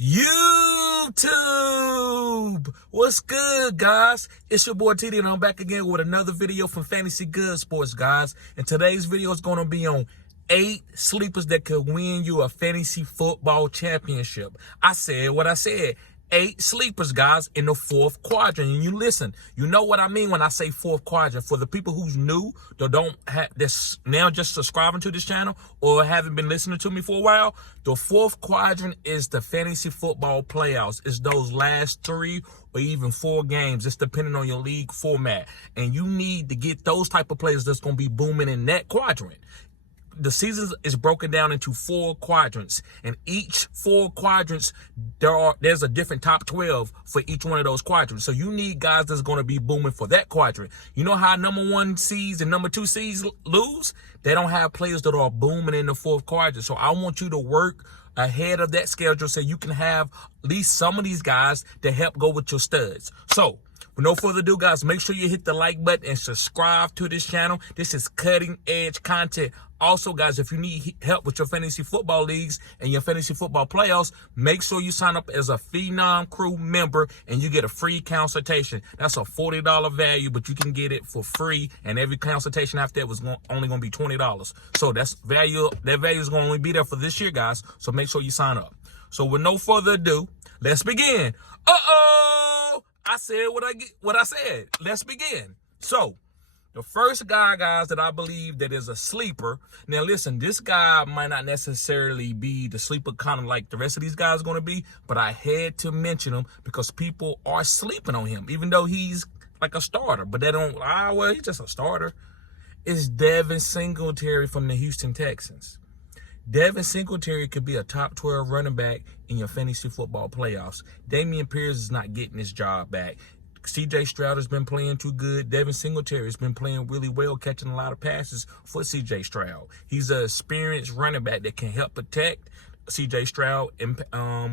YouTube, what's good, guys? It's your boy TD, and I'm back again with another video from Fantasy Goodsports, guys. And today's video is going to be on 8 sleepers that could win you a fantasy football championship. I said what I said. 8 sleepers, guys, in the 4th quadrant. And you listen, you know what I mean when I say 4th quadrant. For the people who's new, that don't have this now just subscribing to this channel or haven't been listening to me for a while, the 4th quadrant is the fantasy football playoffs. It's those last 3 or even 4 games. It's depending on your league format. And you need to get those type of players that's going to be booming in that quadrant. The season is broken down into 4 quadrants, and each 4 quadrants, there's a different top 12 for each one of those quadrants. So you need guys that's going to be booming for that quadrant. You know how number 1 seeds and number 2 seeds lose? They don't have players that are booming in the 4th quadrant. So I want you to work ahead of that schedule so you can have at least some of these guys to help go with your studs. So with no further ado, guys, make sure you hit the like button and subscribe to this channel. This is cutting edge content. Also, guys, if you need help with your fantasy football leagues and your fantasy football playoffs, make sure you sign up as a Phenom Crew member and you get a free consultation. That's a $40 value, but you can get it for free. And every consultation after that was only going to be $20. So that value is going to only be there for this year, guys. So make sure you sign up. So with no further ado, let's begin. I said what I said. Let's begin. So the first guy, guys, that I believe that is a sleeper. Now, listen, this guy might not necessarily be the sleeper kind of like the rest of these guys are going to be, but I had to mention him because people are sleeping on him, even though he's like a starter. But they don't, well, he's just a starter. It's Devin Singletary from the Houston Texans. Devin Singletary could be a top 12 running back in your fantasy football playoffs. Dameon Pierce is not getting his job back. C.J. Stroud has been playing too good. Devin Singletary has been playing really well, catching a lot of passes for C.J. Stroud. He's an experienced running back that can help protect C.J. Stroud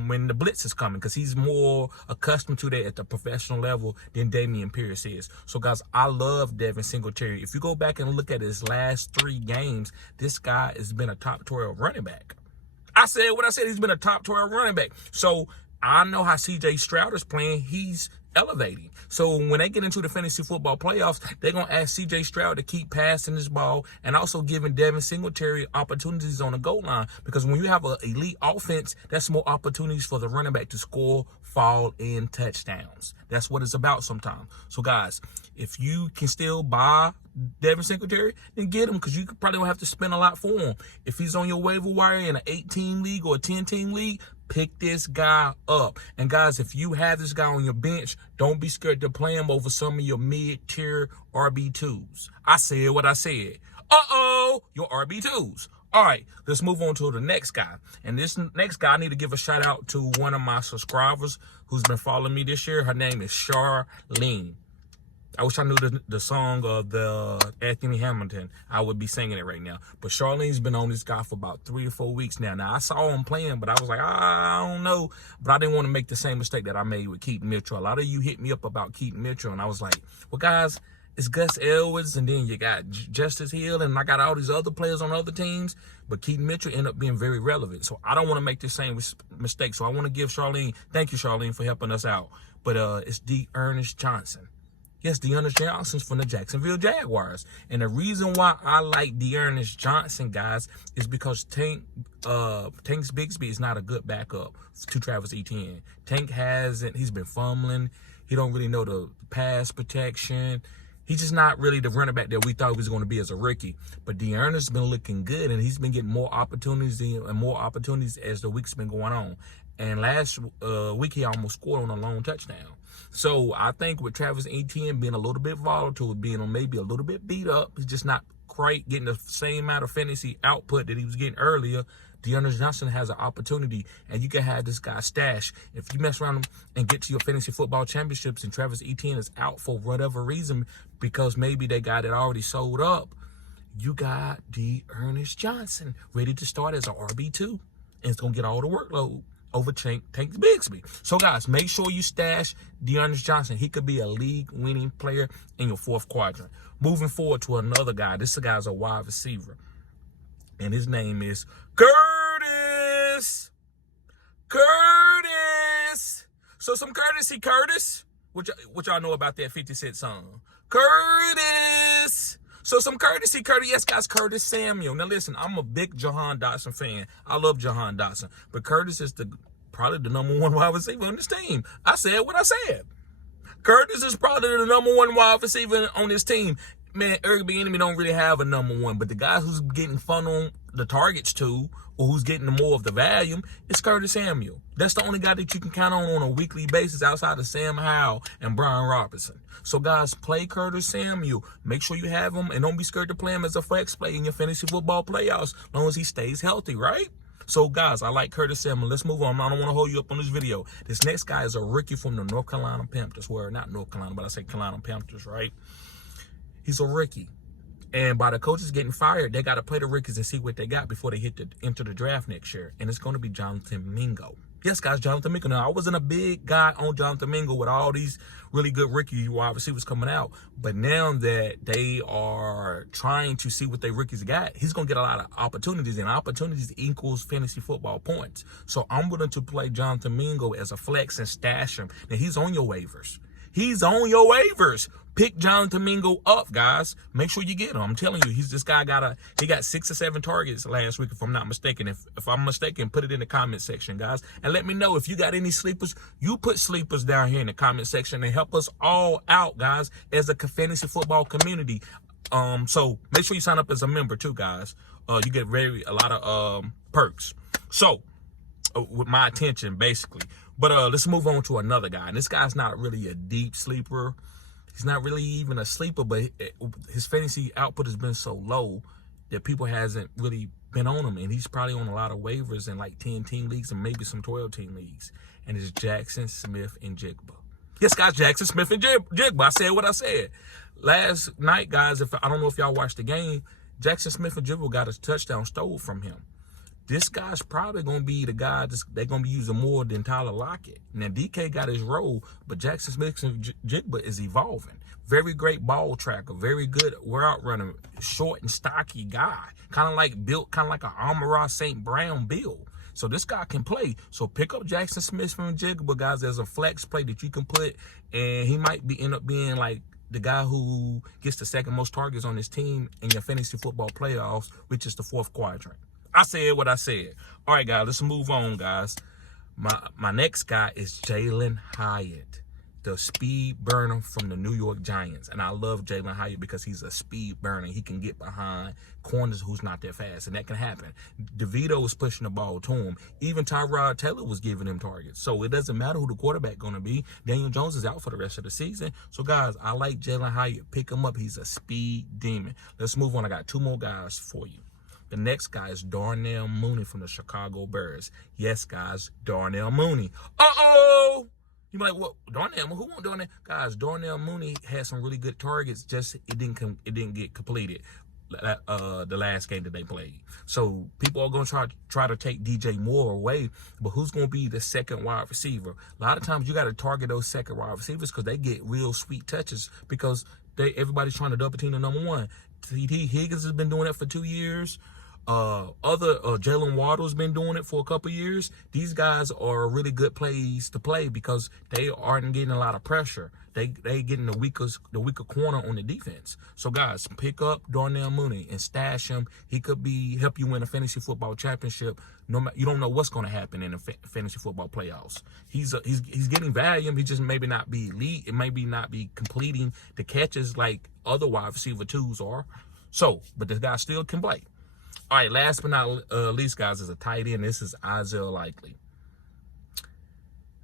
when the blitz is coming, because he's more accustomed to that at the professional level than Dameon Pierce is. So, guys, I love Devin Singletary. If you go back and look at his last 3 games, this guy has been a top 12 running back. I said what I said. He's been a top 12 running back. So I know how C.J. Stroud is playing. He's elevating. So when they get into the fantasy football playoffs, they're going to ask C.J. Stroud to keep passing this ball and also giving Devin Singletary opportunities on the goal line, because when you have an elite offense, that's more opportunities for the running back to score, fall, and touchdowns. That's what it's about sometimes. So, guys, if you can still buy Devin Singletary, then get him, because you probably don't have to spend a lot for him. If he's on your waiver wire in an 8-team league or a 10-team league, pick this guy up. And guys, if you have this guy on your bench, don't be scared to play him over some of your mid-tier RB2s. I said what I said. Your RB2s. All right, let's move on to the next guy. And this next guy, I need to give a shout out to one of my subscribers who's been following me this year. Her name is Charlene. I wish I knew the song of the Anthony Hamilton. I would be singing it right now. But Charlene's been on this guy for about 3 or 4 weeks now. Now, I saw him playing, but I was like, I don't know. But I didn't want to make the same mistake that I made with Keaton Mitchell. A lot of you hit me up about Keaton Mitchell, and I was like, well, guys, it's Gus Edwards, and then you got Justice Hill, and I got all these other players on other teams. But Keaton Mitchell ended up being very relevant. So I don't want to make the same mistake. So I want to give Charlene, thank you, Charlene, for helping us out. But it's DeAndre Johnson. Yes, DeAndre Johnson's from the Jacksonville Jaguars. And the reason why I like DeAndre Johnson, guys, is because Tank Bigsby is not a good backup to Travis Etienne. Tank he's been fumbling. He don't really know the pass protection. He's just not really the running back that we thought he was going to be as a rookie. But DeAndre's been looking good, and he's been getting more opportunities as the week's been going on. And last week, he almost scored on a long touchdown. So I think with Travis Etienne being a little bit volatile, being maybe a little bit beat up, he's just not quite getting the same amount of fantasy output that he was getting earlier. DeAndre Johnson has an opportunity, and you can have this guy stash. If you mess around and get to your fantasy football championships and Travis Etienne is out for whatever reason, because maybe they got it already sold up, you got DeAndre Johnson ready to start as an RB2, and it's going to get all the workload over Tank Bigsby. So, guys, make sure you stash DeAndre Johnson. He could be a league-winning player in your 4th quadrant. Moving forward to another guy. This guy's a wide receiver, and his name is Curtis So some courtesy, Curtis. What y'all know about that 50 Cent song? Curtis. So some courtesy, Curtis. Yes, guys, Curtis Samuel. Now listen, I'm a big Jahan Dotson fan. I love Jahan Dotson. But Curtis is probably the #1 wide receiver on this team. I said what I said. Curtis is probably the #1 wide receiver on this team. Man, Eric Bieniemy don't really have a #1, but the guy who's getting funneled the targets to, or who's getting more of the volume, is Curtis Samuel. That's the only guy that you can count on a weekly basis outside of Sam Howell and Brian Robinson. So guys, play Curtis Samuel. Make sure you have him, and don't be scared to play him as a flex play in your fantasy football playoffs, as long as he stays healthy, right? So guys, I like Curtis Samuel. Let's move on. I don't want to hold you up on this video. This next guy is a rookie from the North Carolina Panthers. Well, not North Carolina, but I say Carolina Panthers, right? He's a rookie. And by the coaches getting fired, they got to play the rookies and see what they got before they enter the draft next year. And it's going to be Jonathan Domingo. Yes, guys, Jonathan Domingo. Now, I wasn't a big guy on Jonathan Domingo with all these really good rookie wide receivers coming out. But now that they are trying to see what their rookies got, he's going to get a lot of opportunities. And opportunities equals fantasy football points. So I'm willing to play Jonathan Domingo as a flex and stash him. Now, he's on your waivers. He's on your waivers. Pick Jonathan Domingo up, guys. Make sure you get him. I'm telling you, this guy he got 6 or 7 targets last week, if I'm not mistaken. If I'm mistaken, put it in the comment section, guys. And let me know if you got any sleepers. You put sleepers down here in the comment section and help us all out, guys, as a fantasy football community. So make sure you sign up as a member too, guys. You get a lot of perks. So with my attention, basically. But let's move on to another guy. And this guy's not really a deep sleeper. He's not really even a sleeper, but his fantasy output has been so low that people hasn't really been on him. And he's probably on a lot of waivers in like 10-team leagues and maybe some 12-team leagues. And it's Jackson Smith-Njigba. Yes, guys, Jackson Smith-Njigba. I said what I said. Last night, guys, I don't know if y'all watched the game, Jackson Smith-Njigba got a touchdown stole from him. This guy's probably going to be the guy they're going to be using more than Tyler Lockett. Now, DK got his role, but Jackson Smith-Njigba is evolving. Very great ball tracker, very good route runner, short and stocky guy. Kind of like built, kind of like an Amon-Ra St. Brown build. So this guy can play. So pick up Jackson Smith-Njigba, guys, as a flex play that you can put, and he might end up being like the guy who gets the second most targets on his team in your fantasy football playoffs, which is the 4th quadrant. I said what I said. All right, guys, let's move on, guys. My next guy is Jaylen Hayes, the speed burner from the New York Giants. And I love Jaylen Hayes because he's a speed burner. He can get behind corners who's not that fast, and that can happen. DeVito was pushing the ball to him. Even Tyrod Taylor was giving him targets. So it doesn't matter who the quarterback going to be. Daniel Jones is out for the rest of the season. So, guys, I like Jaylen Hayes. Pick him up. He's a speed demon. Let's move on. I got 2 more guys for you. The next guy is Darnell Mooney from the Chicago Bears. Yes, guys, Darnell Mooney. Uh-oh! You like, what? Darnell? Who won't Darnell? Guys, Darnell Mooney had some really good targets. Just it didn't get completed. The last game that they played. So people are going to try to take DJ Moore away, but who's going to be the second wide receiver? A lot of times you got to target those second wide receivers because they get real sweet touches because everybody's trying to double team the #1. TD Higgins has been doing it for 2 years. Jalen Waddle's been doing it for a couple years. These guys are really good plays to play because they aren't getting a lot of pressure. They getting the weaker corner on the defense. So guys, pick up Darnell Mooney and stash him. He could help you win a fantasy football championship. You don't know what's going to happen in the fantasy football playoffs. He's getting volume. He just maybe not be elite. It maybe not be completing the catches like other wide receiver 2s are. So, but this guy still can play. All right, last but not least, guys, is a tight end. This is Isaiah Likely.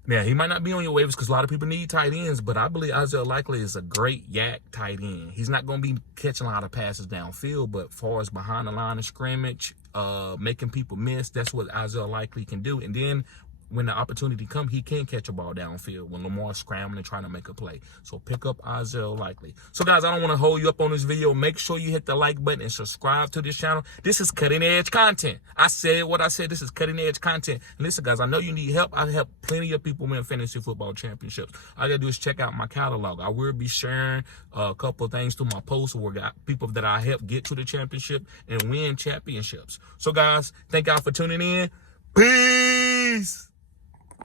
Now, he might not be on your waivers because a lot of people need tight ends, but I believe Isaiah Likely is a great yak tight end. He's not going to be catching a lot of passes downfield, but as far as behind the line of scrimmage, making people miss, that's what Isaiah Likely can do. And then when the opportunity comes, he can catch a ball downfield when Lamar's scrambling and trying to make a play. So pick up Isaiah Likely. So, guys, I don't want to hold you up on this video. Make sure you hit the like button and subscribe to this channel. This is cutting-edge content. I said what I said. This is cutting-edge content. And listen, guys, I know you need help. I help plenty of people win fantasy football championships. All you got to do is check out my catalog. I will be sharing a couple of things through my posts where I got people that I help get to the championship and win championships. So, guys, thank y'all for tuning in. Peace!